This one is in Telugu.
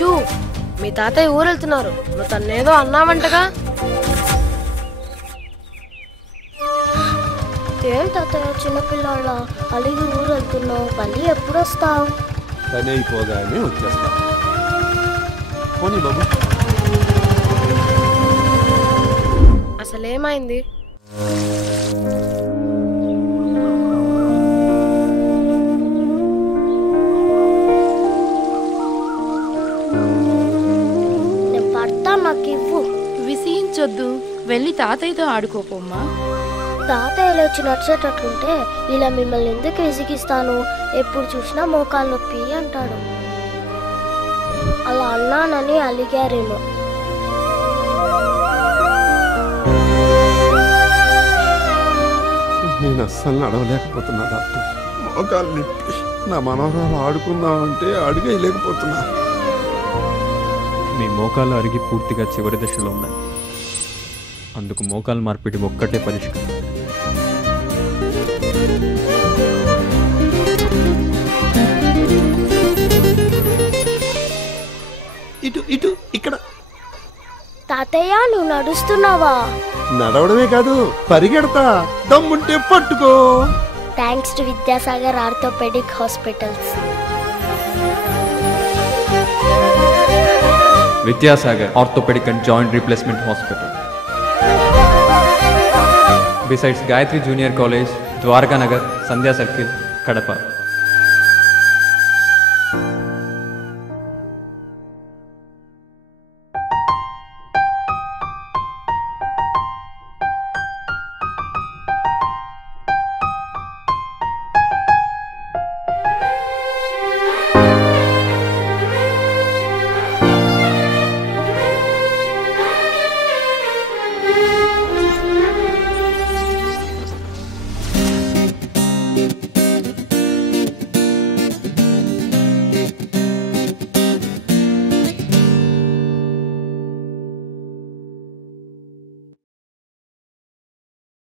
విషు, మీ తాతయ్య ఊరు వెళ్తున్నారు. నువ్వు తన్నేదో అన్నావంటగా. ఏం తాతయ్య చిన్నపిల్లాళ్ళ అలిగి ఊరు వెళ్తున్నావు? మళ్ళీ ఎప్పుడు వస్తావు? పని అయిపోగానే వచ్చేస్తా. పోనీ బాబు. అసలేమైంది? నేను పడతా, నాకు ఇవ్వు. విసిగించొద్దు, వెళ్ళి తాతయ్యతో ఆడుకోపోమ్మా. తాతయ్య లేచి నడిచేటట్లుంటే ఇలా మిమ్మల్ని ఎందుకు విసిగిస్తాను? ఎప్పుడు చూసినా మోకాలు నొప్పి అంటాడు. అలా అన్నానని అలిగారేమో. నేను అస్సలు నడవలేకపోతున్నా డాక్టర్. మోకాలు నొప్పి. నా మనవరాలు ఆడుకుందామంటే అడుగేయలేకపోతున్నా. మీ మోకాలు అరిగి పూర్తిగా చివరి దశలో ఉన్నాయి. అందుకు మోకాలు మార్పిడి ఒక్కటే పరిష్కారం. ఇటు ఇటు ఇక్కడ. తాతయ్య నువ్వు నడుస్తున్నావా? నడవడమే కాదు, పరిగెడతా. దమ్ముంటే పట్టుకో. Thanks to Vidyasagar orthopaedic hospitals. Vidyasagar orthopaedic and joint replacement hospital. Besides Gayatri Junior College, Dwarka Nagar, Sandhya Circle, Kadapa.